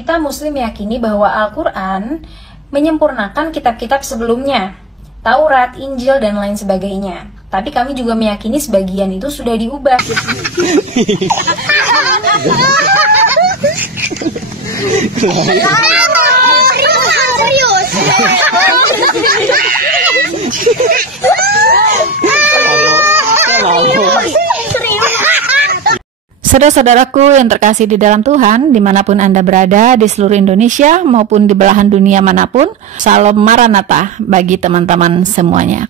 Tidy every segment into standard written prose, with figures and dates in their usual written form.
kita Muslim meyakini bahwa Al-Quran menyempurnakan kitab-kitab sebelumnya, Taurat, Injil, dan lain sebagainya. Tapi kami juga meyakini sebagian itu sudah diubah. Saudara-saudaraku yang terkasih di dalam Tuhan, dimanapun Anda berada di seluruh Indonesia maupun di belahan dunia manapun, Salam Maranatha bagi teman-teman semuanya.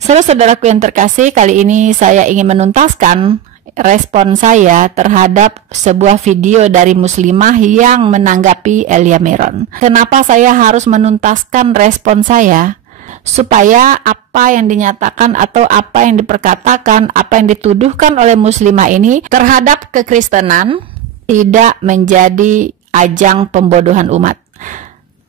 Saudara-saudaraku yang terkasih, kali ini saya ingin menuntaskan respon saya terhadap sebuah video dari muslimah yang menanggapi Elia Miron. Kenapa saya harus menuntaskan respon saya? Supaya apa yang dinyatakan atau apa yang diperkatakan, apa yang dituduhkan oleh muslimah ini terhadap kekristenan tidak menjadi ajang pembodohan umat.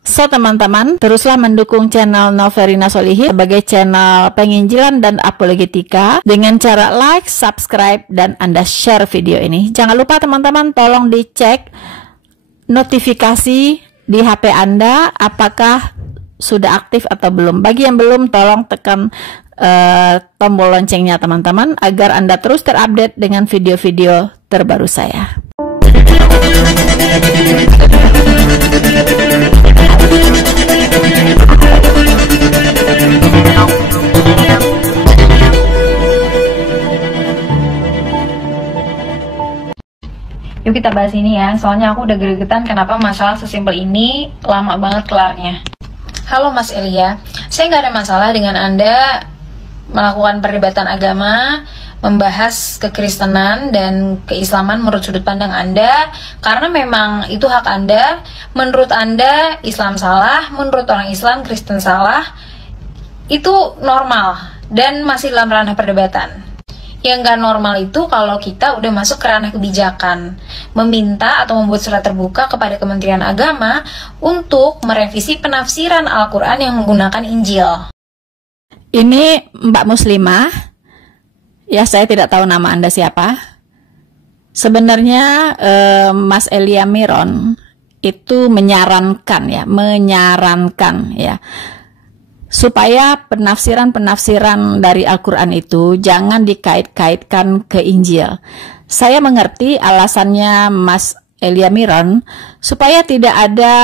So teman-teman, teruslah mendukung channel Noverina Solihin sebagai channel penginjilan dan apologetika dengan cara like, subscribe, dan Anda share video ini. Jangan lupa teman-teman, tolong dicek notifikasi di HP Anda apakah sudah aktif atau belum. Bagi yang belum, tolong tekan tombol loncengnya teman-teman agar Anda terus terupdate dengan video-video terbaru saya. Yuk kita bahas ini ya, soalnya aku udah gregetan kenapa masalah sesimpel ini lama banget kelarnya. Halo Mas Elia, saya nggak ada masalah dengan Anda melakukan perdebatan agama, membahas kekristenan dan keislaman menurut sudut pandang Anda, karena memang itu hak Anda. Menurut Anda, Islam salah, menurut orang Islam, Kristen salah, itu normal dan masih dalam ranah perdebatan. Yang nggak normal itu kalau kita udah masuk ke ranah kebijakan, meminta atau membuat surat terbuka kepada Kementerian Agama untuk merevisi penafsiran Al-Quran yang menggunakan Injil. Ini Mbak Muslimah, ya saya tidak tahu nama Anda siapa. Sebenarnya Mas Elia Miron itu menyarankan ya, supaya penafsiran dari Al-Quran itu jangan dikait-kaitkan ke Injil. Saya mengerti alasannya Mas Elia Miron supaya tidak ada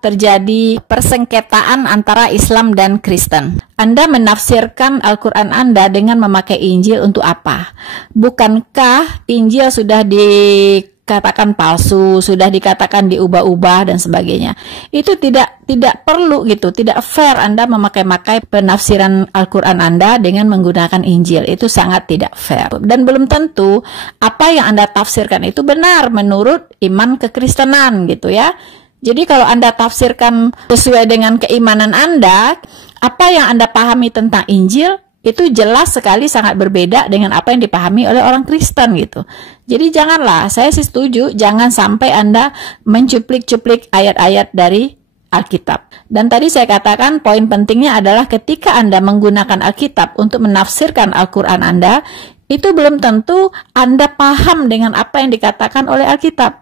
terjadi persengketaan antara Islam dan Kristen. Anda menafsirkan Al-Quran Anda dengan memakai Injil untuk apa? Bukankah Injil sudah dikatakan palsu, sudah dikatakan diubah-ubah dan sebagainya? Itu tidak perlu gitu, tidak fair Anda memakai penafsiran Al-Quran Anda dengan menggunakan Injil. Itu sangat tidak fair. Dan belum tentu apa yang Anda tafsirkan itu benar menurut iman kekristenan gitu ya. Jadi kalau Anda tafsirkan sesuai dengan keimanan Anda, apa yang Anda pahami tentang Injil itu jelas sekali sangat berbeda dengan apa yang dipahami oleh orang Kristen gitu. Jadi janganlah, saya sih setuju, jangan sampai Anda mencuplik-cuplik ayat-ayat dari Alkitab. Dan tadi saya katakan poin pentingnya adalah ketika Anda menggunakan Alkitab untuk menafsirkan Al-Quran Anda, itu belum tentu Anda paham dengan apa yang dikatakan oleh Alkitab.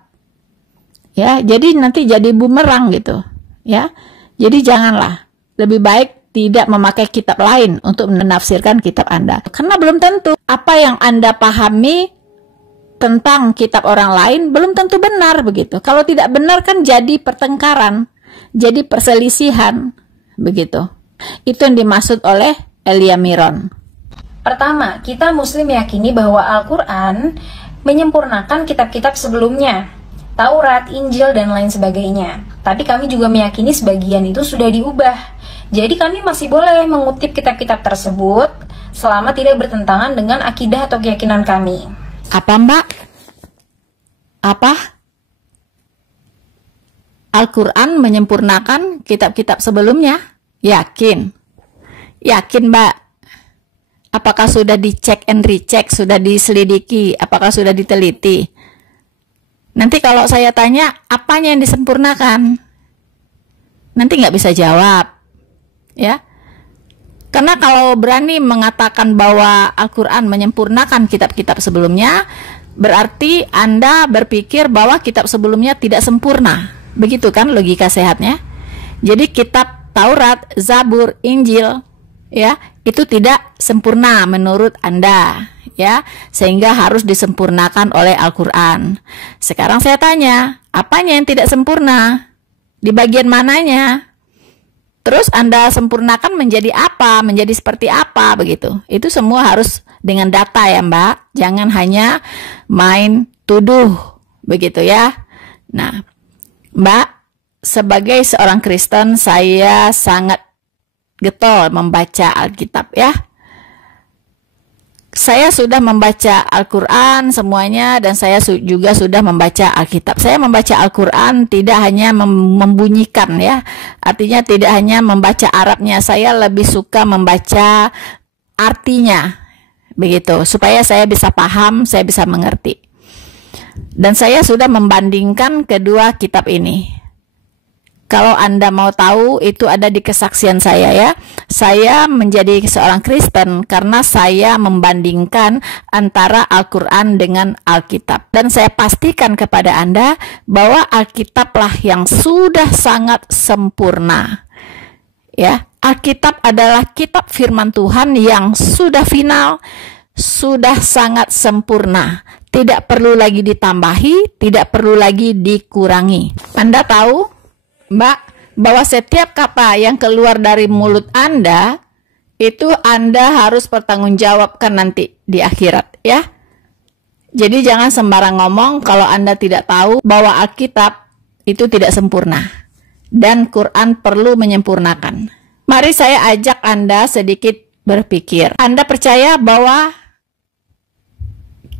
Ya, jadi nanti jadi bumerang gitu. Ya, jadi janganlah. Lebih baik tidak memakai kitab lain untuk menafsirkan kitab Anda. Karena belum tentu apa yang Anda pahami tentang kitab orang lain belum tentu benar begitu. Kalau tidak benar kan jadi pertengkaran, jadi perselisihan begitu. Itu yang dimaksud oleh Elia Miron. Pertama, kita Muslim meyakini bahwa Al-Quran menyempurnakan kitab-kitab sebelumnya, Taurat, Injil, dan lain sebagainya. Tapi kami juga meyakini sebagian itu sudah diubah. Jadi kami masih boleh mengutip kitab-kitab tersebut selama tidak bertentangan dengan akidah atau keyakinan kami. Apa Mbak? Apa? Al-Quran menyempurnakan kitab-kitab sebelumnya? Yakin? Yakin Mbak? Apakah sudah dicek and recheck, sudah diselidiki, apakah sudah diteliti? Nanti kalau saya tanya, apanya yang disempurnakan? Nanti nggak bisa jawab. Ya, karena kalau berani mengatakan bahwa Al-Quran menyempurnakan kitab-kitab sebelumnya, berarti Anda berpikir bahwa kitab sebelumnya tidak sempurna. Begitu kan logika sehatnya? Jadi kitab Taurat, Zabur, Injil ya, itu tidak sempurna menurut Anda ya, sehingga harus disempurnakan oleh Al-Qur'an. Sekarang saya tanya, apanya yang tidak sempurna? Di bagian mananya? Terus Anda sempurnakan menjadi apa? Menjadi seperti apa begitu? Itu semua harus dengan data ya, Mbak. Jangan hanya main tuduh begitu ya. Nah, Mbak, sebagai seorang Kristen saya sangat getol membaca Alkitab ya. Saya sudah membaca Al-Quran semuanya, dan saya juga sudah membaca Alkitab. Saya membaca Al-Quran tidak hanya membunyikan ya, artinya tidak hanya membaca Arabnya, saya lebih suka membaca artinya, begitu, supaya saya bisa paham, saya bisa mengerti. Dan saya sudah membandingkan kedua kitab ini. Kalau Anda mau tahu, itu ada di kesaksian saya ya. Saya menjadi seorang Kristen karena saya membandingkan antara Al-Quran dengan Alkitab. Dan saya pastikan kepada Anda bahwa Alkitablah yang sudah sangat sempurna. Ya, Alkitab adalah kitab firman Tuhan yang sudah final, sudah sangat sempurna. Tidak perlu lagi ditambahi, tidak perlu lagi dikurangi. Anda tahu, Mbak, bahwa setiap kata yang keluar dari mulut Anda itu Anda harus pertanggungjawabkan nanti di akhirat ya. Jadi jangan sembarang ngomong kalau Anda tidak tahu bahwa Alkitab itu tidak sempurna dan Quran perlu menyempurnakan. Mari saya ajak Anda sedikit berpikir. Anda percaya bahwa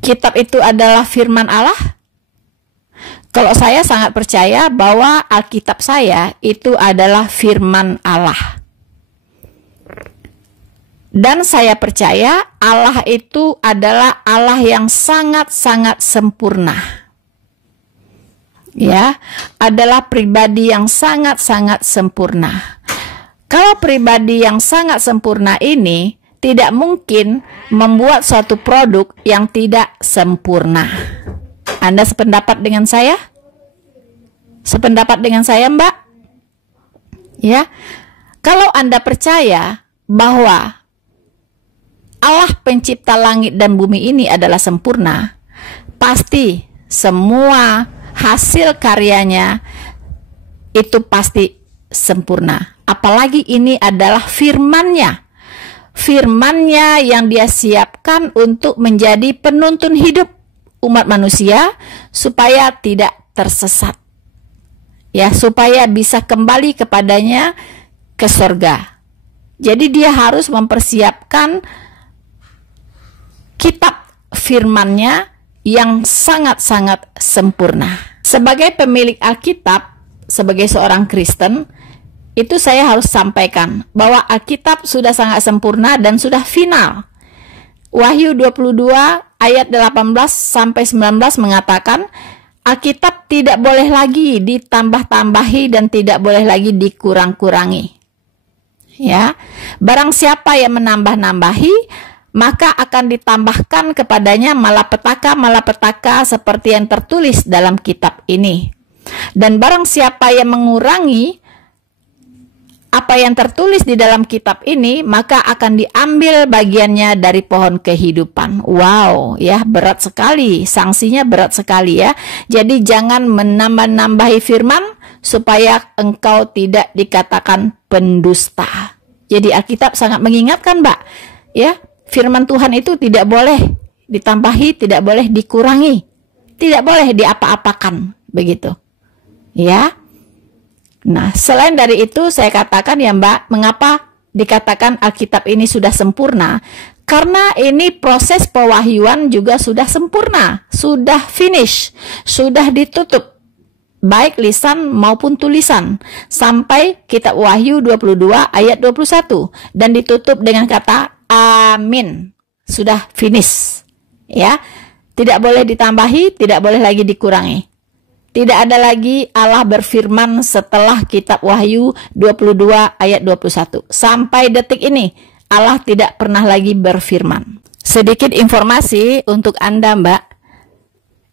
kitab itu adalah firman Allah? Kalau saya sangat percaya bahwa Alkitab saya itu adalah firman Allah. Dan saya percaya Allah itu adalah Allah yang sangat-sangat sempurna. Ya, adalah pribadi yang sangat-sangat sempurna. Kalau pribadi yang sangat sempurna ini tidak mungkin membuat suatu produk yang tidak sempurna. Anda sependapat dengan saya? Sependapat dengan saya, Mbak? Ya. Kalau Anda percaya bahwa Allah pencipta langit dan bumi ini adalah sempurna, pasti semua hasil karyanya itu pasti sempurna. Apalagi ini adalah firman-Nya. Firman-Nya yang Dia siapkan untuk menjadi penuntun hidup umat manusia supaya tidak tersesat. Ya, supaya bisa kembali kepadanya ke surga. Jadi dia harus mempersiapkan kitab firman-Nya yang sangat-sangat sempurna. Sebagai pemilik Alkitab, sebagai seorang Kristen, itu saya harus sampaikan bahwa Alkitab sudah sangat sempurna dan sudah final. Wahyu 22 ayat 18 sampai 19 mengatakan Alkitab tidak boleh lagi ditambah-tambahi dan tidak boleh lagi dikurang-kurangi. Ya, barang siapa yang menambah-nambahi, maka akan ditambahkan kepadanya malapetaka-malapetaka seperti yang tertulis dalam kitab ini. Dan barang siapa yang mengurangi apa yang tertulis di dalam kitab ini, maka akan diambil bagiannya dari pohon kehidupan. Wow, ya, berat sekali, sanksinya berat sekali ya. Jadi jangan menambah-nambahi firman supaya engkau tidak dikatakan pendusta. Jadi Alkitab sangat mengingatkan, Mbak, ya, firman Tuhan itu tidak boleh ditambahi, tidak boleh dikurangi, tidak boleh diapa-apakan, begitu. Ya. Nah, selain dari itu saya katakan ya Mbak, mengapa dikatakan Alkitab ini sudah sempurna? Karena ini proses pewahyuan juga sudah sempurna, sudah finish, sudah ditutup, baik lisan maupun tulisan, sampai kitab Wahyu 22 ayat 21, dan ditutup dengan kata amin, sudah finish. Ya, tidak boleh ditambahi, tidak boleh lagi dikurangi. Tidak ada lagi Allah berfirman setelah kitab Wahyu 22 ayat 21. Sampai detik ini Allah tidak pernah lagi berfirman. Sedikit informasi untuk Anda, Mbak.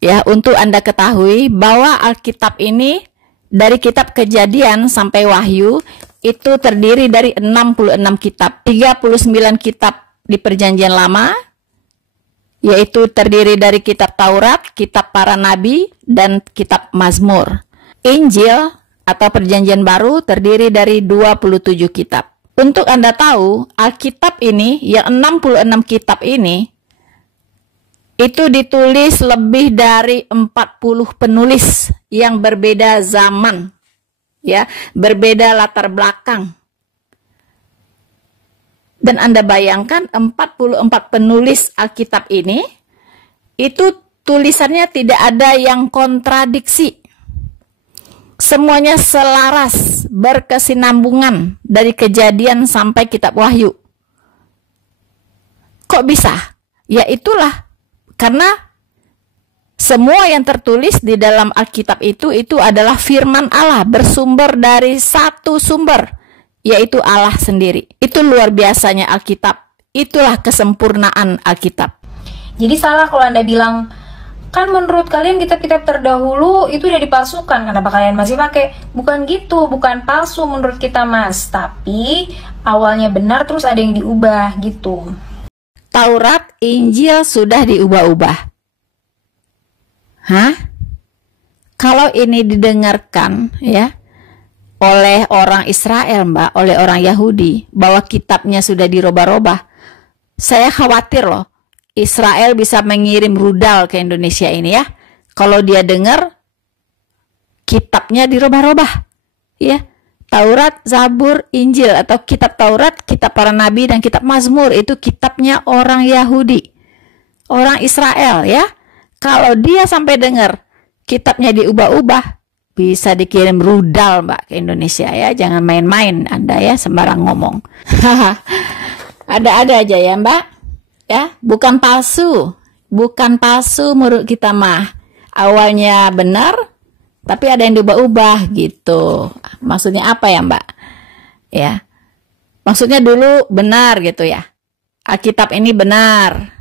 Ya, untuk Anda ketahui bahwa Alkitab ini dari kitab Kejadian sampai Wahyu itu terdiri dari 66 kitab, 39 kitab di Perjanjian Lama, yaitu terdiri dari kitab Taurat, kitab para nabi, dan kitab Mazmur. Injil atau Perjanjian Baru terdiri dari 27 kitab. Untuk Anda tahu, Alkitab ini, yang 66 kitab ini, itu ditulis lebih dari 40 penulis yang berbeda zaman, ya, berbeda latar belakang. Dan Anda bayangkan 44 penulis Alkitab ini, itu tulisannya tidak ada yang kontradiksi. Semuanya selaras, berkesinambungan dari Kejadian sampai kitab Wahyu. Kok bisa? Ya itulah. Karena semua yang tertulis di dalam Alkitab itu adalah firman Allah, bersumber dari satu sumber, yaitu Allah sendiri. Itu luar biasanya Alkitab. Itulah kesempurnaan Alkitab. Jadi salah kalau Anda bilang, kan menurut kalian kitab-kitab terdahulu itu udah dipalsukan, kenapa kalian masih pakai? Bukan gitu, bukan palsu menurut kita, Mas. Tapi awalnya benar terus ada yang diubah gitu. Taurat, Injil sudah diubah-ubah. Hah? Kalau ini didengarkan ya oleh orang Israel, Mbak, oleh orang Yahudi, bahwa kitabnya sudah dirubah-rubah, saya khawatir loh, Israel bisa mengirim rudal ke Indonesia ini ya. Kalau dia dengar kitabnya dirubah-rubah, ya. Taurat, Zabur, Injil, atau kitab Taurat, kitab para nabi, dan kitab Mazmur itu kitabnya orang Yahudi, orang Israel ya. Kalau dia sampai dengar kitabnya diubah-ubah, bisa dikirim rudal, Mbak, ke Indonesia ya. Jangan main-main Anda ya, sembarang ngomong. Ada-ada aja ya, Mbak. Ya, bukan palsu menurut kita mah. Awalnya benar, tapi ada yang diubah-ubah gitu. Maksudnya apa ya, Mbak? Ya. Maksudnya dulu benar gitu ya. Alkitab ini benar.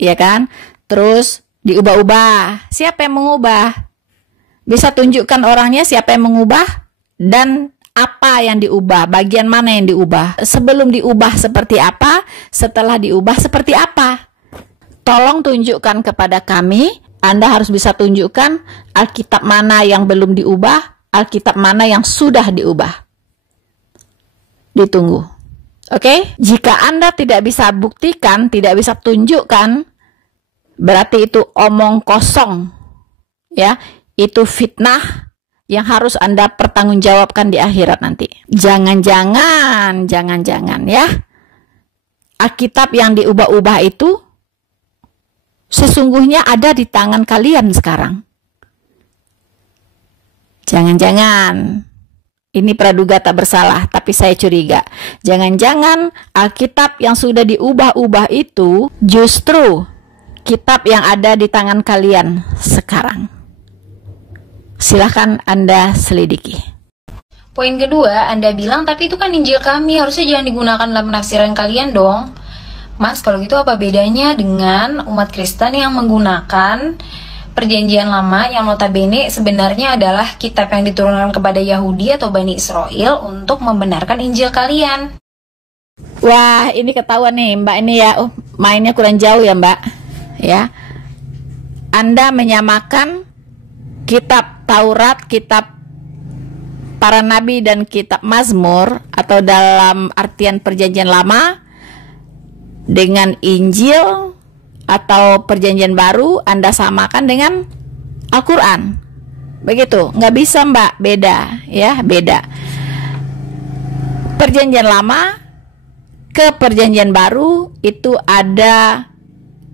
Iya kan? Terus diubah-ubah. Siapa yang mengubah? Bisa tunjukkan orangnya siapa yang mengubah dan apa yang diubah, bagian mana yang diubah. Sebelum diubah seperti apa, setelah diubah seperti apa. Tolong tunjukkan kepada kami. Anda harus bisa tunjukkan Alkitab mana yang belum diubah, Alkitab mana yang sudah diubah. Ditunggu. Oke? Jika Anda tidak bisa buktikan, tidak bisa tunjukkan, berarti itu omong kosong. Ya, itu fitnah yang harus Anda pertanggungjawabkan di akhirat nanti. Jangan-jangan ya. Alkitab yang diubah-ubah itu sesungguhnya ada di tangan kalian sekarang. Jangan-jangan, ini praduga tak bersalah, tapi saya curiga. Jangan-jangan Alkitab yang sudah diubah-ubah itu justru kitab yang ada di tangan kalian sekarang. Silahkan Anda selidiki. Poin kedua, Anda bilang, tapi itu kan Injil kami, harusnya jangan digunakan dalam penafsiran kalian dong. Mas, kalau gitu apa bedanya dengan umat Kristen yang menggunakan Perjanjian Lama yang notabene sebenarnya adalah kitab yang diturunkan kepada Yahudi atau Bani Israel untuk membenarkan Injil kalian? Wah, ini ketahuan nih, Mbak, ini ya, mainnya kurang jauh ya, Mbak. Ya. Anda menyamakan kitab Taurat, kitab para nabi, dan kitab Mazmur atau dalam artian Perjanjian Lama dengan Injil atau Perjanjian Baru Anda samakan dengan Al-Quran. Begitu, nggak bisa, Mbak, beda ya, beda. Perjanjian Lama ke Perjanjian Baru itu ada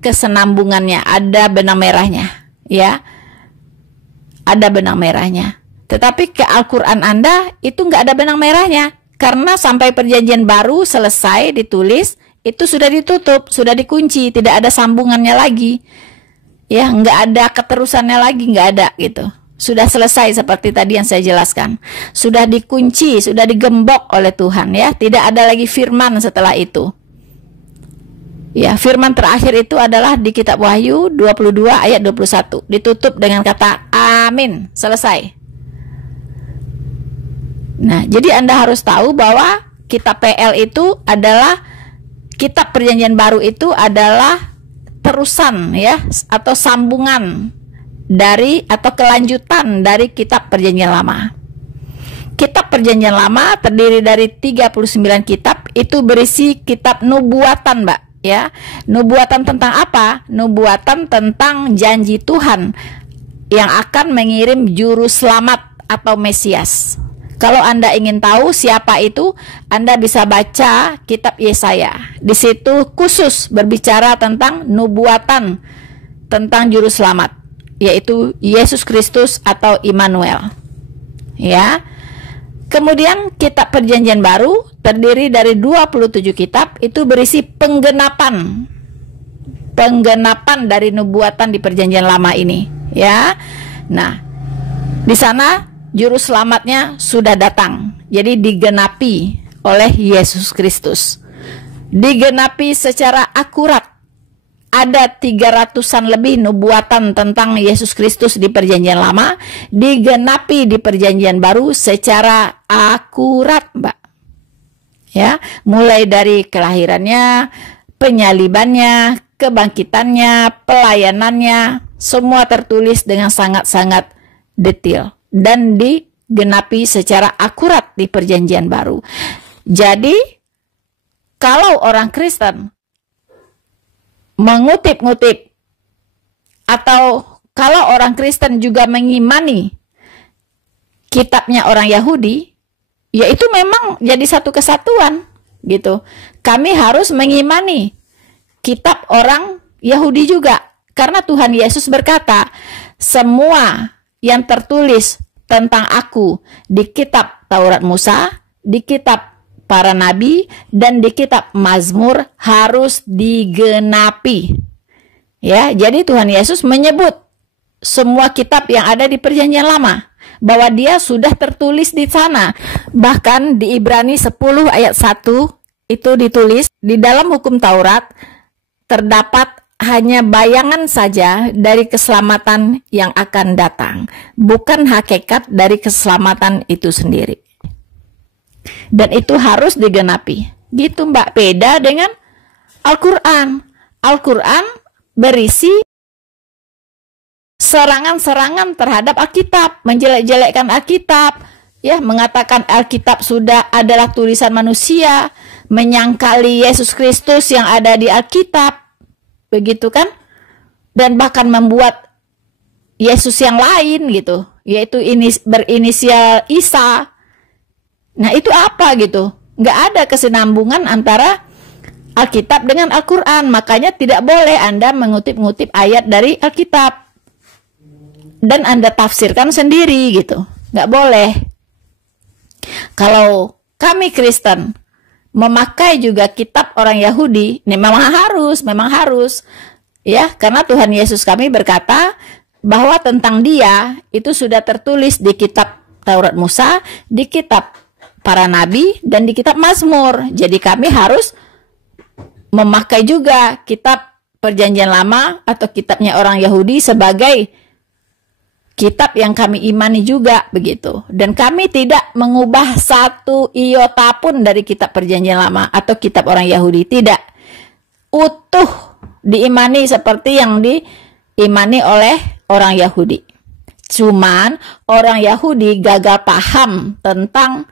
kesenambungannya, ada benang merahnya ya, ada benang merahnya. Tetapi ke Al-Quran Anda itu nggak ada benang merahnya, karena sampai Perjanjian Baru selesai ditulis, itu sudah ditutup, sudah dikunci, tidak ada sambungannya lagi. Ya, nggak ada keterusannya lagi, nggak ada gitu. Sudah selesai seperti tadi yang saya jelaskan. Sudah dikunci, sudah digembok oleh Tuhan ya. Tidak ada lagi firman setelah itu. Ya, firman terakhir itu adalah di kitab Wahyu 22 ayat 21. Ditutup dengan kata amin, selesai. Nah, jadi Anda harus tahu bahwa kitab PL itu adalah kitab Perjanjian Baru, itu adalah terusan ya, atau sambungan dari atau kelanjutan dari kitab Perjanjian Lama. Kitab Perjanjian Lama terdiri dari 39 kitab, itu berisi kitab nubuatan, Mbak, ya. Nubuatan tentang apa? Nubuatan tentang janji Tuhan yang akan mengirim juru selamat atau Mesias. Kalau Anda ingin tahu siapa itu, Anda bisa baca kitab Yesaya. Di situ khusus berbicara tentang nubuatan tentang juru selamat, yaitu Yesus Kristus atau Immanuel. Ya. Kemudian kitab Perjanjian Baru terdiri dari 27 kitab, itu berisi penggenapan dari nubuatan di Perjanjian Lama ini, ya. Nah, di sana juru selamatnya sudah datang. Jadi digenapi oleh Yesus Kristus. Digenapi secara akurat. Ada 300-an lebih nubuatan tentang Yesus Kristus di Perjanjian Lama, digenapi di Perjanjian Baru secara akurat, Mbak. Ya, mulai dari kelahirannya, penyalibannya, kebangkitannya, pelayanannya, semua tertulis dengan sangat-sangat detail dan digenapi secara akurat di Perjanjian Baru. Jadi, kalau orang Kristen mengutip-ngutip, atau kalau orang Kristen juga mengimani kitabnya orang Yahudi, ya itu memang jadi satu kesatuan gitu. Kami harus mengimani kitab orang Yahudi juga, karena Tuhan Yesus berkata, semua yang tertulis tentang aku di kitab Taurat Musa, di kitab para nabi, dan di kitab Mazmur harus digenapi. Ya, jadi Tuhan Yesus menyebut semua kitab yang ada di Perjanjian Lama bahwa dia sudah tertulis di sana. Bahkan di Ibrani 10 ayat 1 itu ditulis, di dalam hukum Taurat terdapat hanya bayangan saja dari keselamatan yang akan datang, bukan hakikat dari keselamatan itu sendiri. Dan itu harus digenapi. Gitu, Mbak. Beda dengan Al-Quran. Al-Quran berisi serangan-serangan terhadap Alkitab, menjelek-jelekkan Alkitab, ya, mengatakan Alkitab sudah adalah tulisan manusia, menyangkali Yesus Kristus yang ada di Alkitab, begitu kan? Dan bahkan membuat Yesus yang lain gitu, yaitu ini berinisial Isa. Nah, itu apa gitu? Nggak ada kesinambungan antara Alkitab dengan Al-Quran. Makanya tidak boleh Anda mengutip-ngutip ayat dari Alkitab dan Anda tafsirkan sendiri gitu. Nggak boleh. Kalau kami Kristen memakai juga kitab orang Yahudi, ini memang harus. Ya, karena Tuhan Yesus kami berkata bahwa tentang dia itu sudah tertulis di kitab Taurat Musa, di kitab para nabi, dan di kitab Mazmur. Jadi kami harus memakai juga kitab Perjanjian Lama atau kitabnya orang Yahudi sebagai kitab yang kami imani juga, begitu. Dan kami tidak mengubah satu iota pun dari kitab Perjanjian Lama atau kitab orang Yahudi, tidak. Utuh diimani seperti yang diimani oleh orang Yahudi. Cuman orang Yahudi gagal paham tentang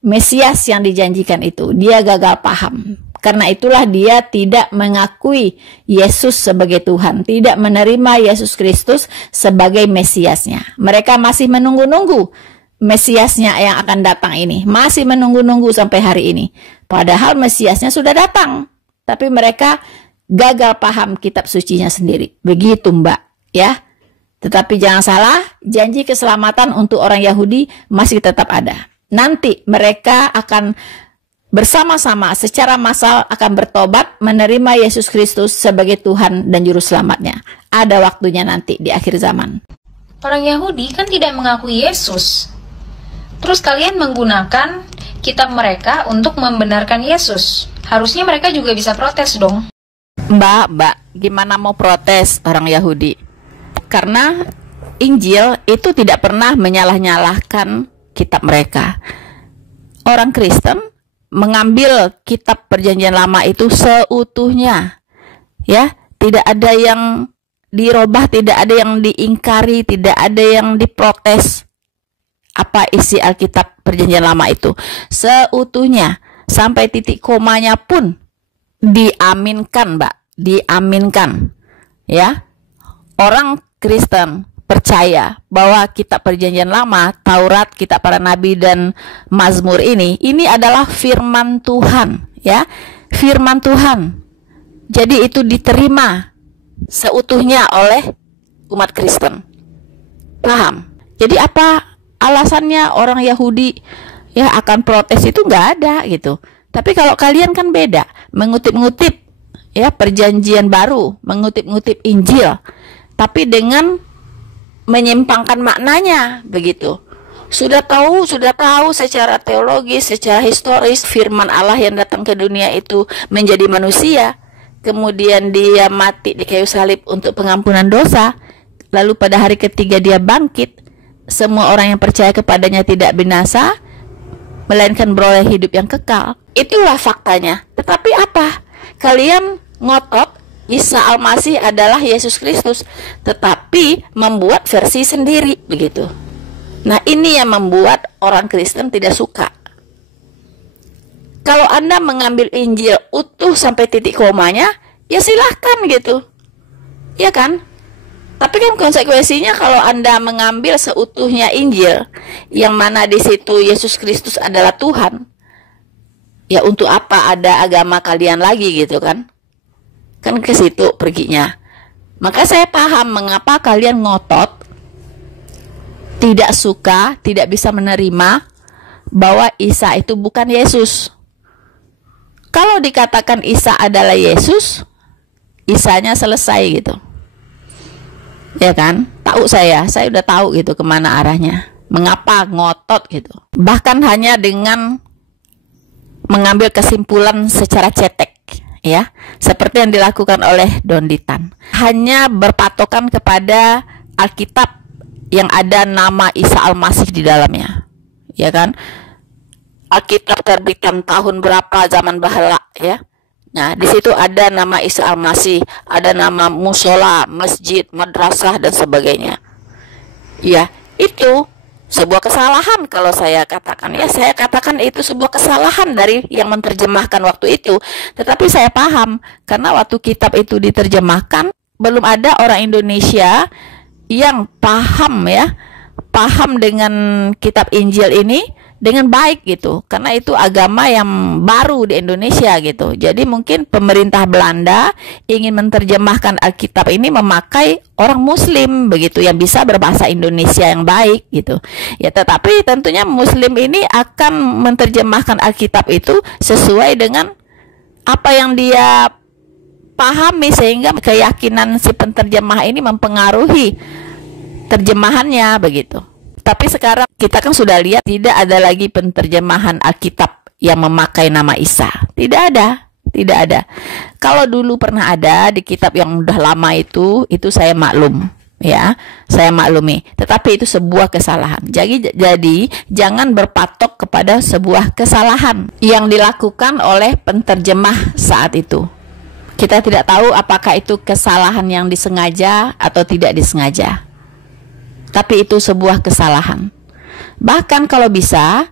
Mesias yang dijanjikan itu. Dia gagal paham. Karena itulah dia tidak mengakui Yesus sebagai Tuhan, tidak menerima Yesus Kristus sebagai Mesiasnya. Mereka masih menunggu-nunggu Mesiasnya yang akan datang ini. Masih menunggu-nunggu sampai hari ini. Padahal Mesiasnya sudah datang. Tapi mereka gagal paham kitab sucinya sendiri. Begitu, Mbak, ya. Tetapi jangan salah, janji keselamatan untuk orang Yahudi masih tetap ada. Nanti mereka akan bersama-sama secara massal akan bertobat, menerima Yesus Kristus sebagai Tuhan dan Juru Selamatnya. Ada waktunya nanti di akhir zaman. Orang Yahudi kan tidak mengakui Yesus. Terus kalian menggunakan kitab mereka untuk membenarkan Yesus. Harusnya mereka juga bisa protes dong. Mbak, gimana mau protes orang Yahudi? Karena Injil itu tidak pernah menyalah-nyalahkan kitab mereka. Orang Kristen mengambil kitab Perjanjian Lama itu seutuhnya, ya, tidak ada yang dirubah, tidak ada yang diingkari, tidak ada yang diprotes. Apa isi Alkitab Perjanjian Lama itu seutuhnya, sampai titik komanya pun diaminkan, Mbak, diaminkan, ya. Orang Kristen percaya bahwa kitab Perjanjian Lama, Taurat, kitab para nabi dan Mazmur ini adalah firman Tuhan, ya, firman Tuhan. Jadi itu diterima seutuhnya oleh umat Kristen. Paham? Jadi apa alasannya orang Yahudi ya akan protes itu nggak ada gitu. Tapi kalau kalian kan beda, mengutip-ngutip ya Perjanjian Baru, mengutip-ngutip Injil, tapi dengan menyimpangkan maknanya begitu. Sudah tahu secara teologis, secara historis firman Allah yang datang ke dunia itu menjadi manusia, kemudian dia mati di kayu salib untuk pengampunan dosa, lalu pada hari ketiga dia bangkit, semua orang yang percaya kepadanya tidak binasa, melainkan beroleh hidup yang kekal. Itulah faktanya. Tetapi apa? Kalian ngotot Isa Al-Masih adalah Yesus Kristus, tetapi membuat versi sendiri begitu. Nah, ini yang membuat orang Kristen tidak suka. Kalau Anda mengambil Injil utuh sampai titik komanya, ya silahkan gitu, ya kan? Tapi kan konsekuensinya kalau Anda mengambil seutuhnya Injil, yang mana di situ Yesus Kristus adalah Tuhan, ya untuk apa ada agama kalian lagi gitu kan? Kan ke situ perginya. Maka saya paham mengapa kalian ngotot, tidak suka, tidak bisa menerima bahwa Isa itu bukan Yesus. Kalau dikatakan Isa adalah Yesus, Isanya selesai gitu, ya kan? Tahu saya udah tahu gitu kemana arahnya. Mengapa ngotot gitu? Bahkan hanya dengan mengambil kesimpulan secara cetek, ya, seperti yang dilakukan oleh Don Ditan, hanya berpatokan kepada Alkitab yang ada nama Isa Al-Masih di dalamnya, ya kan? Alkitab terbitan tahun berapa zaman bahala, ya. Nah, di situ ada nama Isa Al-Masih, ada nama musola, masjid, madrasah dan sebagainya. Ya, itu sebuah kesalahan kalau saya katakan. Ya, saya katakan itu sebuah kesalahan dari yang menerjemahkan waktu itu. Tetapi saya paham, karena waktu kitab itu diterjemahkan, belum ada orang Indonesia yang paham ya, paham dengan kitab Injil ini dengan baik gitu, karena itu agama yang baru di Indonesia gitu. Jadi mungkin pemerintah Belanda ingin menerjemahkan Alkitab ini memakai orang Muslim begitu, yang bisa berbahasa Indonesia yang baik gitu. Ya, tetapi tentunya Muslim ini akan menerjemahkan Alkitab itu sesuai dengan apa yang dia pahami, sehingga keyakinan si penterjemah ini mempengaruhi terjemahannya begitu. Tapi sekarang kita kan sudah lihat tidak ada lagi penterjemahan Alkitab yang memakai nama Isa. Tidak ada. Kalau dulu pernah ada di kitab yang udah lama itu saya maklum, ya, saya maklumi. Tetapi itu sebuah kesalahan. Jadi jangan berpatok kepada sebuah kesalahan yang dilakukan oleh penterjemah saat itu. Kita tidak tahu apakah itu kesalahan yang disengaja atau tidak disengaja. Tapi itu sebuah kesalahan. Bahkan kalau bisa,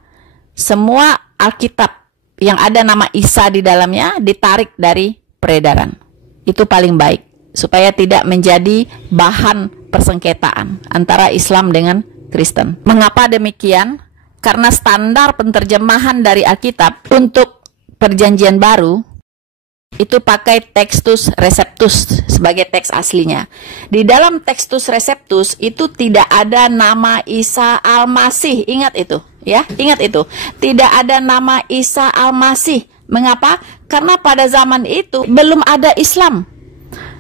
semua Alkitab yang ada nama Isa di dalamnya ditarik dari peredaran. Itu paling baik, supaya tidak menjadi bahan persengketaan antara Islam dengan Kristen. Mengapa demikian? Karena standar penterjemahan dari Alkitab untuk Perjanjian Baru itu pakai Textus Receptus sebagai teks aslinya. Di dalam Textus Receptus itu tidak ada nama Isa Al-Masih. Ingat itu, ya, ingat itu. Tidak ada nama Isa Al-Masih. Mengapa? Karena pada zaman itu belum ada Islam.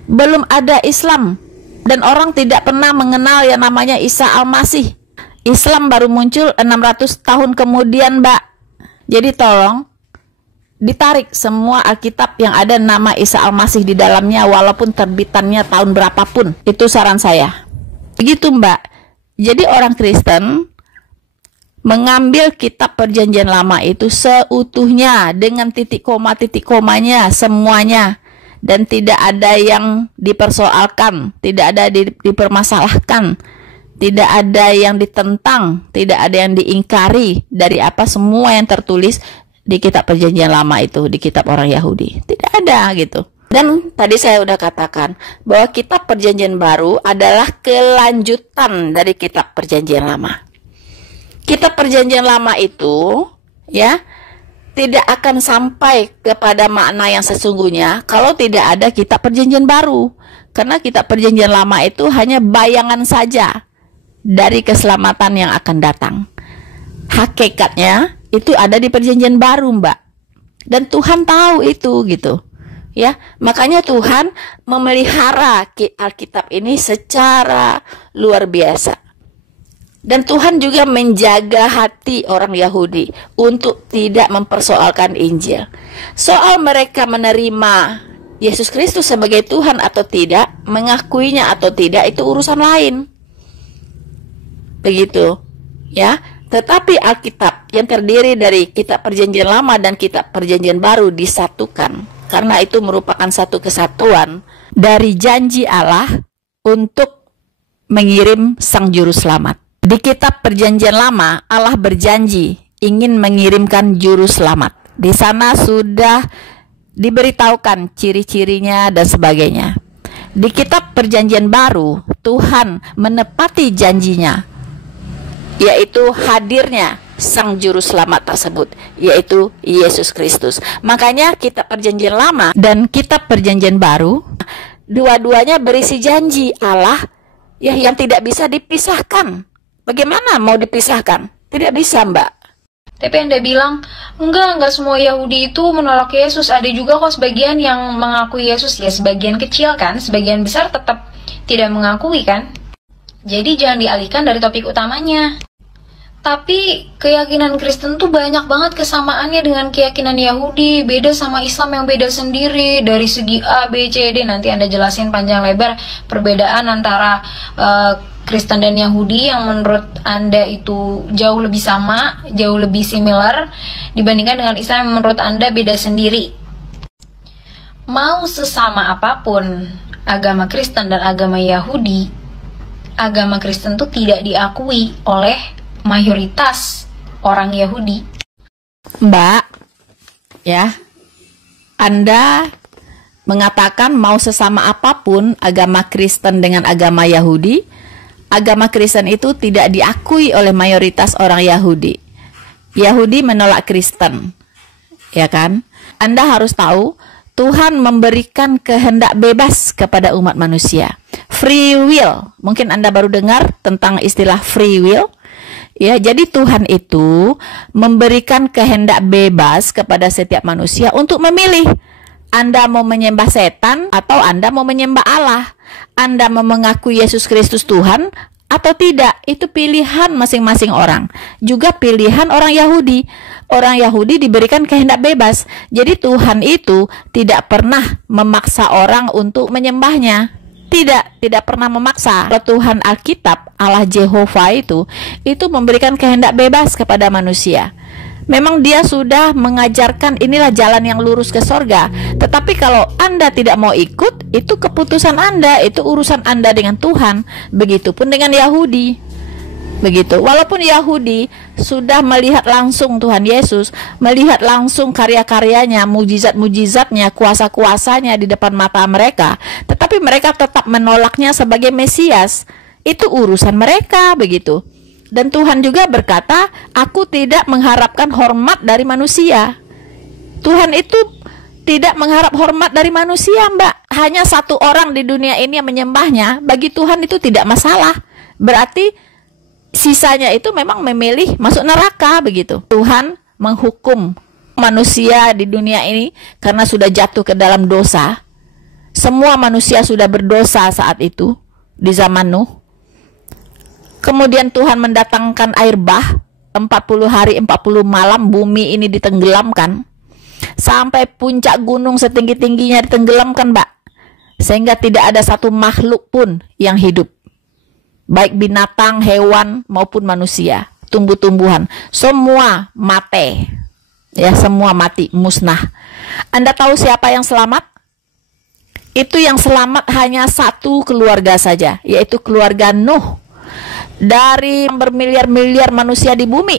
Belum ada Islam. Dan orang tidak pernah mengenal yang namanya Isa Al-Masih. Islam baru muncul 600 tahun kemudian, Mbak. Jadi tolong ditarik semua Alkitab yang ada nama Isa Al-Masih di dalamnya, walaupun terbitannya tahun berapapun. Itu saran saya. Begitu, Mbak. Jadi orang Kristen mengambil kitab perjanjian lama itu seutuhnya dengan titik komanya semuanya, dan tidak ada yang dipersoalkan, tidak ada dipermasalahkan, tidak ada yang ditentang, tidak ada yang diingkari dari apa semua yang tertulis di kitab perjanjian lama itu, di kitab orang Yahudi. Tidak ada gitu. Dan tadi saya udah katakan bahwa kitab perjanjian baru adalah kelanjutan dari kitab perjanjian lama. Kitab perjanjian lama itu ya tidak akan sampai kepada makna yang sesungguhnya kalau tidak ada kitab perjanjian baru. Karena kitab perjanjian lama itu hanya bayangan saja dari keselamatan yang akan datang. Hakikatnya itu ada di perjanjian baru, Mbak. Dan Tuhan tahu itu gitu. Ya, makanya Tuhan memelihara Alkitab ini secara luar biasa. Dan Tuhan juga menjaga hati orang Yahudi untuk tidak mempersoalkan Injil. Soal mereka menerima Yesus Kristus sebagai Tuhan atau tidak, mengakuinya atau tidak, itu urusan lain. Begitu, ya. Tetapi Alkitab yang terdiri dari kitab perjanjian lama dan kitab perjanjian baru disatukan. Karena itu merupakan satu kesatuan dari janji Allah untuk mengirim Sang Juru Selamat. Di kitab perjanjian lama, Allah berjanji ingin mengirimkan Juru Selamat. Di sana sudah diberitahukan ciri-cirinya dan sebagainya. Di kitab perjanjian baru, Tuhan menepati janjinya, yaitu hadirnya Sang Juru Selamat tersebut, yaitu Yesus Kristus. Makanya kitab perjanjian lama dan kitab perjanjian baru, dua-duanya berisi janji Allah ya yang tidak bisa dipisahkan. Bagaimana mau dipisahkan? Tidak bisa, Mbak. Tapi Anda bilang, enggak semua Yahudi itu menolak Yesus. Ada juga kok sebagian yang mengakui Yesus. Ya sebagian kecil kan, sebagian besar tetap tidak mengakui kan. Jadi jangan dialihkan dari topik utamanya. Tapi keyakinan Kristen tuh banyak banget kesamaannya dengan keyakinan Yahudi. Beda sama Islam yang beda sendiri. Dari segi A, B, C, D. Nanti Anda jelasin panjang lebar perbedaan antara Kristen dan Yahudi yang menurut Anda itu jauh lebih sama, jauh lebih similar dibandingkan dengan Islam yang menurut Anda beda sendiri. Mau sesama apapun agama Kristen dan agama Yahudi, agama Kristen tuh tidak diakui oleh mayoritas orang Yahudi. Mbak, ya, Anda mengatakan mau sesama apapun agama Kristen dengan agama Yahudi, agama Kristen itu tidak diakui oleh mayoritas orang Yahudi. Yahudi menolak Kristen, ya kan? Anda harus tahu, Tuhan memberikan kehendak bebas kepada umat manusia. Free will, mungkin Anda baru dengar tentang istilah free will. Ya, jadi Tuhan itu memberikan kehendak bebas kepada setiap manusia untuk memilih. Anda mau menyembah setan atau Anda mau menyembah Allah. Anda mau mengakui Yesus Kristus Tuhan atau tidak. Itu pilihan masing-masing orang. Juga pilihan orang Yahudi. Orang Yahudi diberikan kehendak bebas. Jadi Tuhan itu tidak pernah memaksa orang untuk menyembahnya. Tidak pernah memaksa. Tuhan Alkitab, Allah Jehovah itu memberikan kehendak bebas kepada manusia. Memang dia sudah mengajarkan inilah jalan yang lurus ke sorga. Tetapi kalau Anda tidak mau ikut, itu keputusan Anda, itu urusan Anda dengan Tuhan. Begitupun dengan Yahudi. Begitu. Walaupun Yahudi sudah melihat langsung Tuhan Yesus, melihat langsung karya-karyanya, mujizat-mujizatnya, kuasa-kuasanya di depan mata mereka, tetapi mereka tetap menolaknya sebagai Mesias. Itu urusan mereka, begitu. Dan Tuhan juga berkata, aku tidak mengharapkan hormat dari manusia. Tuhan itu tidak mengharap hormat dari manusia, Mbak. Hanya satu orang di dunia ini yang menyembahnya, bagi Tuhan itu tidak masalah. Berarti sisanya itu memang memilih masuk neraka, begitu. Tuhan menghukum manusia di dunia ini karena sudah jatuh ke dalam dosa. Semua manusia sudah berdosa saat itu di zaman Nuh. Kemudian Tuhan mendatangkan air bah, 40 hari 40 malam bumi ini ditenggelamkan. Sampai puncak gunung setinggi-tingginya ditenggelamkan, Mbak. Sehingga tidak ada satu makhluk pun yang hidup. Baik binatang, hewan, maupun manusia. tumbuh-tumbuhan, semua mati. Ya, semua mati, musnah. Anda tahu siapa yang selamat? Itu yang selamat hanya satu keluarga saja, yaitu keluarga Nuh. Dari bermiliar-miliar manusia di bumi,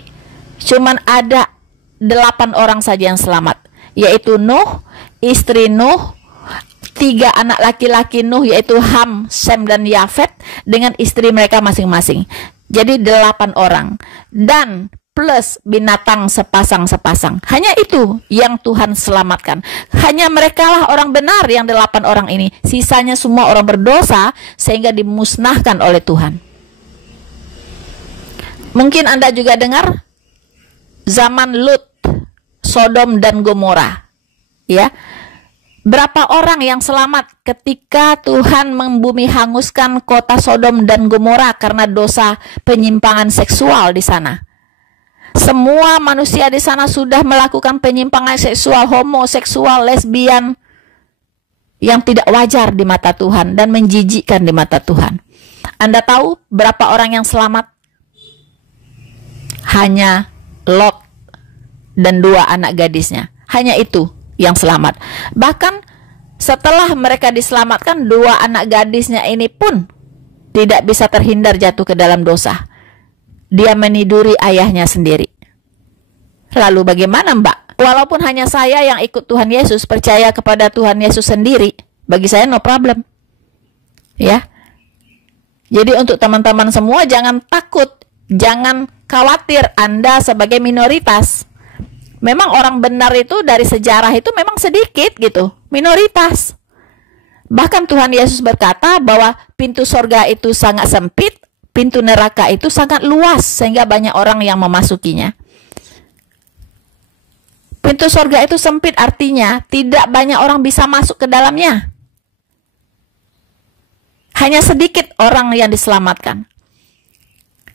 cuman ada 8 orang saja yang selamat, yaitu Nuh, istri Nuh, 3 anak laki-laki Nuh, yaitu Ham, Sem, dan Yafet, dengan istri mereka masing-masing. Jadi 8 orang. Dan plus binatang sepasang-sepasang. Hanya itu yang Tuhan selamatkan. Hanya mereka lah orang benar yang 8 orang ini. Sisanya semua orang berdosa sehingga dimusnahkan oleh Tuhan. Mungkin Anda juga dengar zaman Lut, Sodom dan Gomora. Ya. Berapa orang yang selamat ketika Tuhan membumi hanguskan kota Sodom dan Gomora karena dosa penyimpangan seksual di sana? Semua manusia di sana sudah melakukan penyimpangan seksual, homoseksual, lesbian yang tidak wajar di mata Tuhan dan menjijikkan di mata Tuhan. Anda tahu berapa orang yang selamat? Hanya Lot dan 2 anak gadisnya. Hanya itu yang selamat. Bahkan setelah mereka diselamatkan, 2 anak gadisnya ini pun tidak bisa terhindar jatuh ke dalam dosa. Dia meniduri ayahnya sendiri. Lalu bagaimana, Mbak? Walaupun hanya saya yang ikut Tuhan Yesus, percaya kepada Tuhan Yesus sendiri, bagi saya no problem. Ya. Jadi untuk teman-teman semua, jangan takut, jangan khawatir Anda sebagai minoritas. Memang orang benar itu dari sejarah itu memang sedikit gitu, minoritas. Bahkan Tuhan Yesus berkata bahwa pintu sorga itu sangat sempit, pintu neraka itu sangat luas, sehingga banyak orang yang memasukinya. Pintu sorga itu sempit artinya tidak banyak orang bisa masuk ke dalamnya. Hanya sedikit orang yang diselamatkan.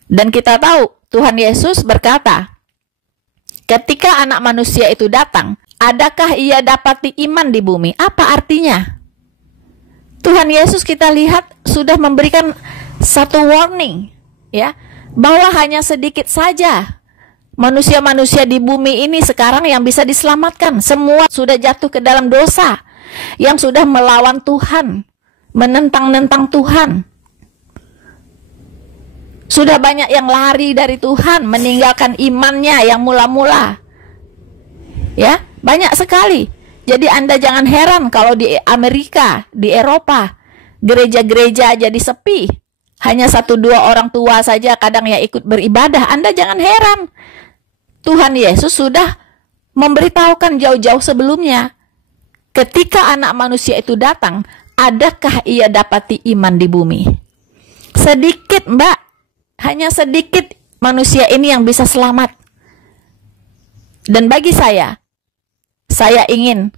Dan kita tahu Tuhan Yesus berkata, ketika anak manusia itu datang, adakah ia dapati iman di bumi? Apa artinya? Tuhan Yesus kita lihat sudah memberikan satu warning, ya, bahwa hanya sedikit saja manusia-manusia di bumi ini sekarang yang bisa diselamatkan. Semua sudah jatuh ke dalam dosa, yang sudah melawan Tuhan, menentang-nentang Tuhan. Sudah banyak yang lari dari Tuhan, meninggalkan imannya yang mula-mula. Ya, banyak sekali. Jadi Anda jangan heran kalau di Amerika, di Eropa, gereja-gereja jadi sepi. Hanya 1-2 orang tua saja kadang yang ikut beribadah. Anda jangan heran. Tuhan Yesus sudah memberitahukan jauh-jauh sebelumnya. Ketika anak manusia itu datang, adakah ia dapati iman di bumi? Sedikit, Mbak. Hanya sedikit manusia ini yang bisa selamat. Dan bagi saya ingin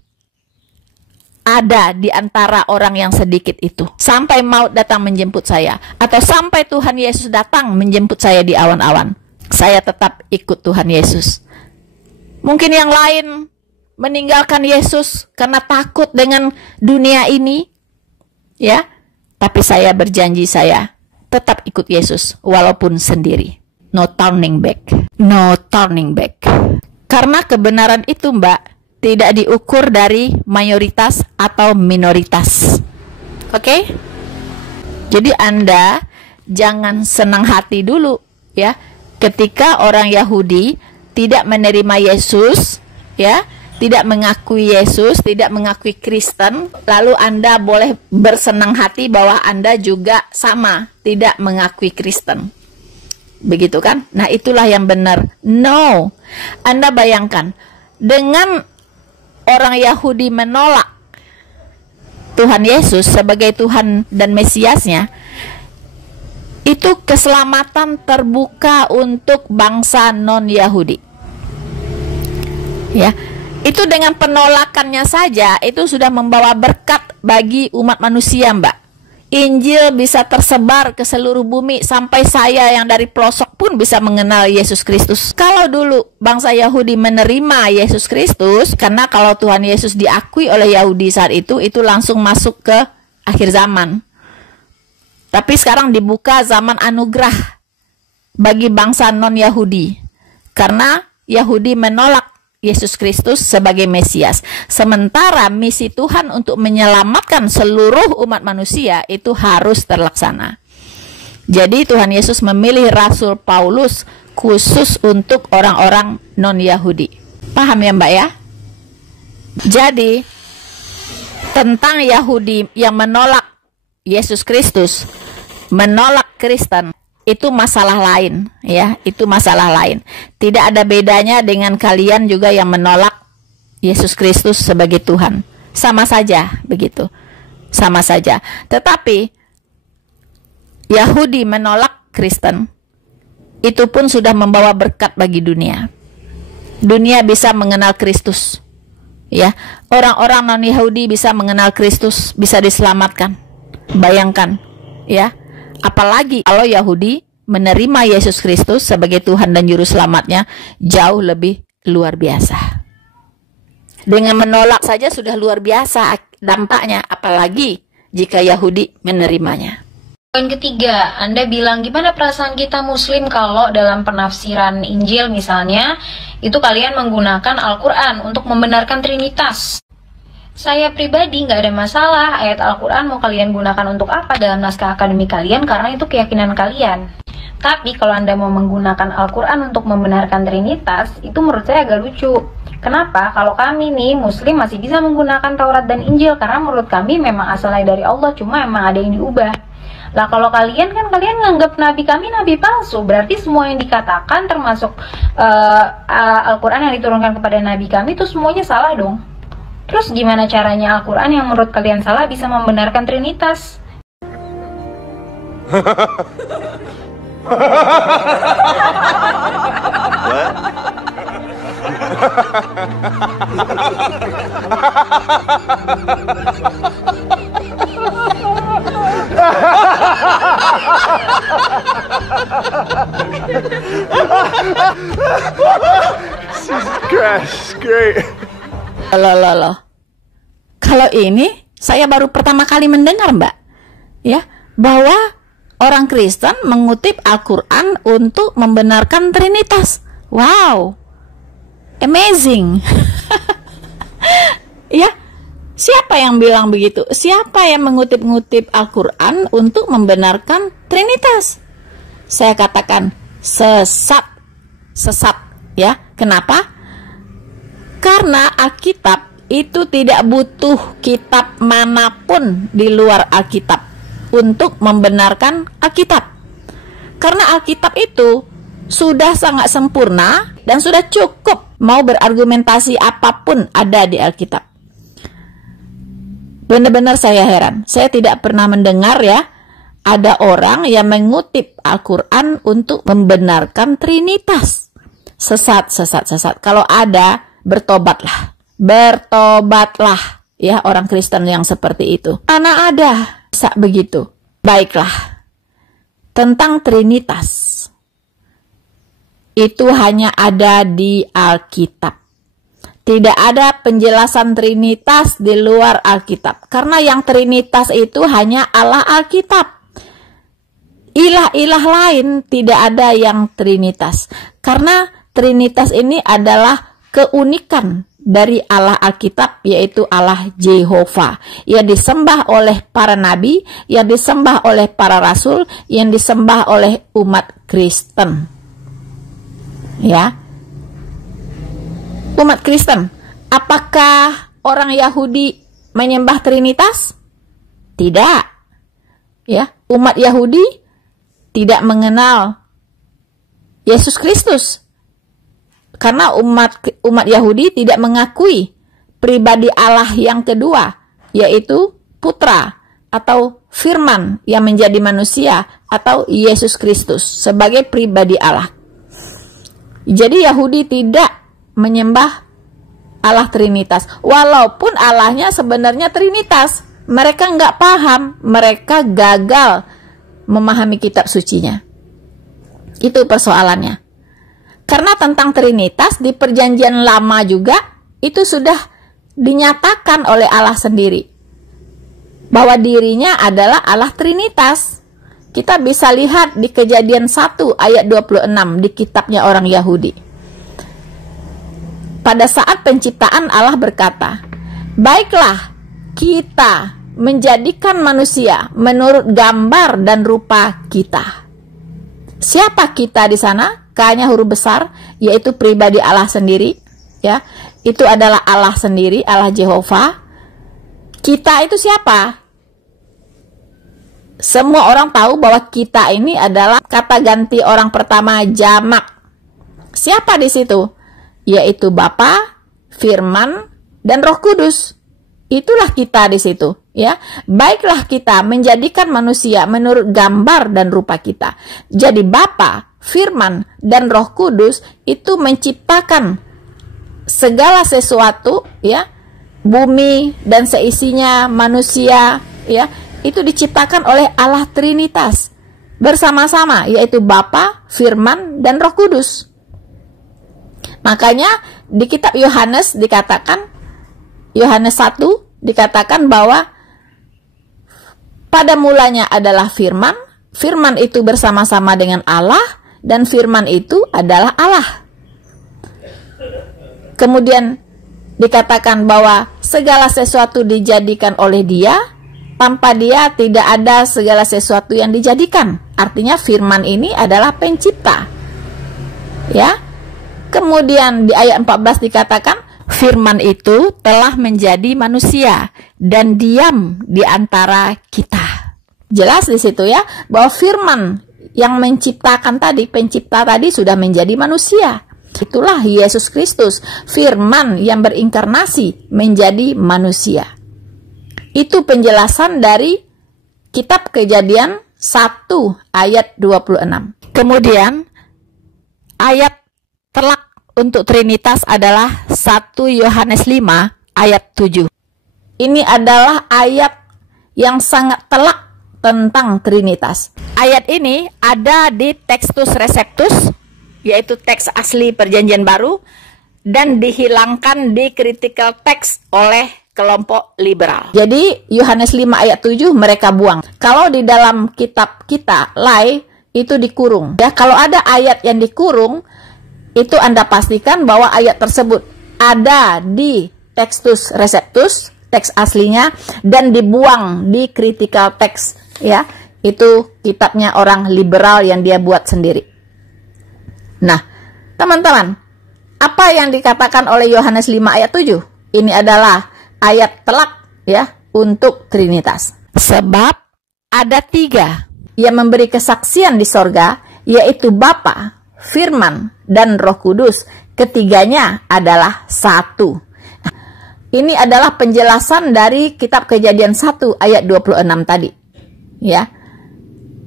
ada di antara orang yang sedikit itu. Sampai maut datang menjemput saya. Atau sampai Tuhan Yesus datang menjemput saya di awan-awan. Saya tetap ikut Tuhan Yesus. Mungkin yang lain meninggalkan Yesus karena takut dengan dunia ini. Ya, tapi saya berjanji saya tetap ikut Yesus walaupun sendiri. No turning back. No turning back. Karena kebenaran itu, Mbak, tidak diukur dari mayoritas atau minoritas. Oke? Jadi Anda jangan senang hati dulu, ya. Ketika orang Yahudi tidak menerima Yesus, ya, tidak mengakui Yesus, tidak mengakui Kristen, lalu Anda boleh bersenang hati bahwa Anda juga sama, tidak mengakui Kristen. Begitu kan? Nah, itulah yang benar. No. Anda bayangkan, dengan orang Yahudi menolak Tuhan Yesus sebagai Tuhan dan Mesiasnya, itu keselamatan terbuka untuk bangsa non-Yahudi. Ya. Itu dengan penolakannya saja, itu sudah membawa berkat bagi umat manusia, Mbak. Injil bisa tersebar ke seluruh bumi, sampai saya yang dari pelosok pun bisa mengenal Yesus Kristus. Kalau dulu bangsa Yahudi menerima Yesus Kristus, karena kalau Tuhan Yesus diakui oleh Yahudi saat itu langsung masuk ke akhir zaman. Tapi sekarang dibuka zaman anugerah bagi bangsa non-Yahudi, karena Yahudi menolak Yesus Kristus sebagai Mesias. Sementara misi Tuhan untuk menyelamatkan seluruh umat manusia itu harus terlaksana. Jadi Tuhan Yesus memilih Rasul Paulus khusus untuk orang-orang non-Yahudi. Paham ya Mbak ya? Jadi tentang Yahudi yang menolak Yesus Kristus, menolak Kristen, itu masalah lain ya, itu masalah lain. Tidak ada bedanya dengan kalian juga yang menolak Yesus Kristus sebagai Tuhan. Sama saja begitu. Sama saja. Tetapi Yahudi menolak Kristen, itu pun sudah membawa berkat bagi dunia. Dunia bisa mengenal Kristus. Ya, orang-orang non-Yahudi bisa mengenal Kristus, bisa diselamatkan. Bayangkan, ya. Apalagi kalau Yahudi menerima Yesus Kristus sebagai Tuhan dan Juru Selamatnya, jauh lebih luar biasa. Dengan menolak saja sudah luar biasa dampaknya, apalagi jika Yahudi menerimanya. Poin ketiga, Anda bilang gimana perasaan kita Muslim kalau dalam penafsiran Injil misalnya, itu kalian menggunakan Al-Quran untuk membenarkan Trinitas. Saya pribadi nggak ada masalah ayat Al-Quran mau kalian gunakan untuk apa dalam naskah akademik kalian, karena itu keyakinan kalian. Tapi kalau Anda mau menggunakan Al-Quran untuk membenarkan Trinitas, itu menurut saya agak lucu. Kenapa? Kalau kami nih Muslim masih bisa menggunakan Taurat dan Injil, karena menurut kami memang asalnya dari Allah, cuma emang ada yang diubah. Lah kalau kalian kan kalian nganggap nabi kami nabi palsu, berarti semua yang dikatakan termasuk Al-Quran yang diturunkan kepada nabi kami itu semuanya salah dong. Terus gimana caranya Al-Quran yang menurut kalian salah bisa membenarkan Trinitas? Crash, great. Loh. Kalau ini saya baru pertama kali mendengar, Mbak, ya, bahwa orang Kristen mengutip Al-Quran untuk membenarkan Trinitas. Wow, amazing. Ya, siapa yang bilang begitu? Siapa yang mengutip-ngutip Al-Quran untuk membenarkan Trinitas? Saya katakan sesat, ya. Kenapa? Karena Alkitab itu tidak butuh kitab manapun di luar Alkitab untuk membenarkan Alkitab. Karena Alkitab itu sudah sangat sempurna dan sudah cukup, mau berargumentasi apapun ada di Alkitab. Benar-benar saya heran. Saya tidak pernah mendengar ya ada orang yang mengutip Al-Quran untuk membenarkan Trinitas. Sesat. Kalau ada, bertobatlah ya orang Kristen yang seperti itu. Mana ada bisa begitu. Baiklah, tentang Trinitas itu hanya ada di Alkitab. Tidak ada penjelasan Trinitas di luar Alkitab, karena yang Trinitas itu hanya Allah Alkitab. Ilah-ilah lain tidak ada yang Trinitas, karena Trinitas ini adalah keunikan dari Allah Alkitab, yaitu Allah Jehovah, yang disembah oleh para nabi, yang disembah oleh para rasul, yang disembah oleh umat Kristen. Ya, umat Kristen. Apakah orang Yahudi menyembah Trinitas? Tidak. Ya, umat Yahudi tidak mengenal Yesus Kristus. Karena umat Yahudi tidak mengakui pribadi Allah yang kedua, yaitu Putra atau Firman yang menjadi manusia atau Yesus Kristus sebagai pribadi Allah. Jadi Yahudi tidak menyembah Allah Trinitas, walaupun Allahnya sebenarnya Trinitas. Mereka nggak paham, mereka gagal memahami kitab sucinya. Itu persoalannya. Karena tentang Trinitas di perjanjian lama juga itu sudah dinyatakan oleh Allah sendiri bahwa dirinya adalah Allah Trinitas. Kita bisa lihat di Kejadian 1 ayat 26 di kitabnya orang Yahudi. Pada saat penciptaan Allah berkata, "Baiklah, kita menjadikan manusia menurut gambar dan rupa kita." Siapa kita di sana? K-nya huruf besar, yaitu pribadi Allah sendiri, ya. Itu adalah Allah sendiri, Allah Jehovah. Kita itu siapa? Semua orang tahu bahwa kita ini adalah kata ganti orang pertama jamak. Siapa di situ? Yaitu Bapa, Firman, dan Roh Kudus. Itulah kita di situ, ya. Baiklah kita menjadikan manusia menurut gambar dan rupa kita. Jadi Bapa, Firman, dan Roh Kudus itu menciptakan segala sesuatu, ya. Bumi dan seisinya, manusia, ya. Itu diciptakan oleh Allah Trinitas bersama-sama, yaitu Bapa, Firman, dan Roh Kudus. Makanya di kitab Yohanes dikatakan, Yohanes 1 dikatakan bahwa pada mulanya adalah Firman, Firman itu bersama-sama dengan Allah, dan Firman itu adalah Allah. Kemudian dikatakan bahwa segala sesuatu dijadikan oleh Dia, tanpa Dia tidak ada segala sesuatu yang dijadikan. Artinya Firman ini adalah pencipta. Ya. Kemudian di ayat 14 dikatakan, Firman itu telah menjadi manusia dan diam di antara kita. Jelas di situ ya, bahwa Firman yang menciptakan tadi, pencipta tadi sudah menjadi manusia. Itulah Yesus Kristus, Firman yang berinkarnasi menjadi manusia. Itu penjelasan dari kitab Kejadian 1 ayat 26. Kemudian ayat telak untuk Trinitas adalah 1 Yohanes 5 ayat 7. Ini adalah ayat yang sangat telak tentang Trinitas. Ayat ini ada di Textus Receptus, yaitu teks asli Perjanjian Baru, dan dihilangkan di critical text oleh kelompok liberal. Jadi Yohanes 5 ayat 7 mereka buang. Kalau di dalam kitab kita Lai itu dikurung. Ya, kalau ada ayat yang dikurung, itu Anda pastikan bahwa ayat tersebut ada di Textus Receptus, teks aslinya, dan dibuang di critical text, ya. Itu kitabnya orang liberal yang dia buat sendiri. Nah, teman-teman, apa yang dikatakan oleh Yohanes 5 ayat 7? Ini adalah ayat telak, ya, untuk Trinitas. Sebab ada 3 yang memberi kesaksian di sorga, yaitu Bapa, Firman, dan Roh Kudus. Ketiganya adalah satu. Ini adalah penjelasan dari kitab Kejadian 1 ayat 26 tadi. Ya.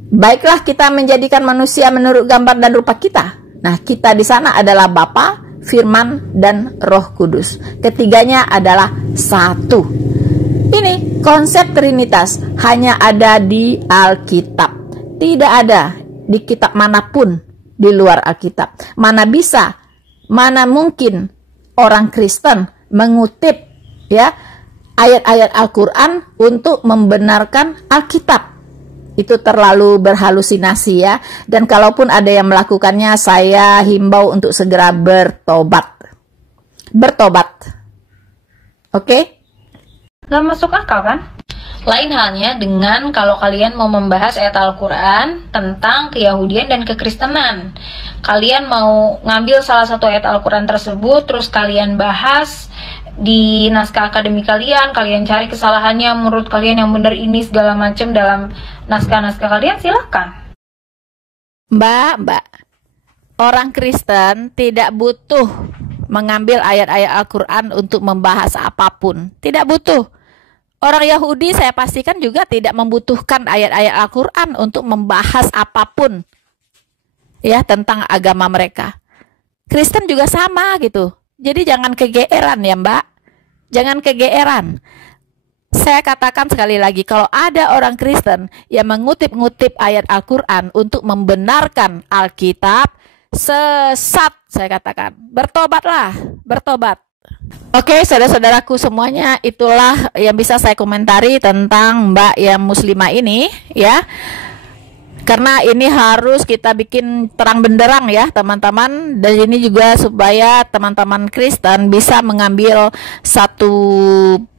Baiklah kita menjadikan manusia menurut gambar dan rupa kita. Nah, kita di sana adalah Bapa, Firman, dan Roh Kudus. Ketiganya adalah satu. Ini konsep Trinitas hanya ada di Alkitab. Tidak ada di kitab manapun di luar Alkitab. Mana bisa, mana mungkin orang Kristen mengutip, ya, ayat-ayat Al-Quran untuk membenarkan Alkitab. Itu terlalu berhalusinasi, ya. Dan kalaupun ada yang melakukannya, saya himbau untuk segera bertobat. Bertobat. Oke? Gak masuk akal kan? Lain halnya dengan kalau kalian mau membahas ayat Al-Quran tentang keyahudian dan kekristenan. Kalian mau ngambil salah satu ayat Al-Quran tersebut, terus kalian bahas di naskah akademik kalian, kalian cari kesalahannya menurut kalian yang benar ini segala macam dalam naskah-naskah kalian, silakan. Mbak, orang Kristen tidak butuh mengambil ayat-ayat Al-Quran untuk membahas apapun. Tidak butuh. Orang Yahudi saya pastikan juga tidak membutuhkan ayat-ayat Al-Quran untuk membahas apapun, ya, tentang agama mereka. Kristen juga sama gitu. Jadi jangan kegeeran ya Mbak. Jangan kegeeran. Saya katakan sekali lagi, kalau ada orang Kristen yang mengutip-ngutip ayat Al-Quran untuk membenarkan Alkitab, sesat saya katakan. Bertobatlah, bertobat. Oke, saudara-saudaraku semuanya, itulah yang bisa saya komentari tentang Mbak yang muslimah ini, ya. Karena ini harus kita bikin terang benderang ya teman-teman. Dan ini juga supaya teman-teman Kristen bisa mengambil satu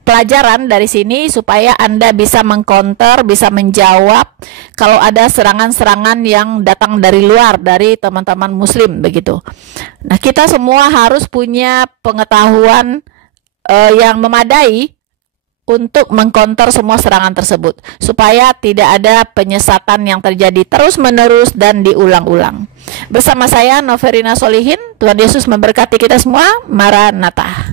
pelajaran dari sini, supaya Anda bisa mengcounter, bisa menjawab kalau ada serangan-serangan yang datang dari luar, dari teman-teman Muslim begitu. Nah, kita semua harus punya pengetahuan yang memadai untuk mengcounter semua serangan tersebut, supaya tidak ada penyesatan yang terjadi terus-menerus dan diulang-ulang. Bersama saya Noverina Solihin, Tuhan Yesus memberkati kita semua. Maranatha.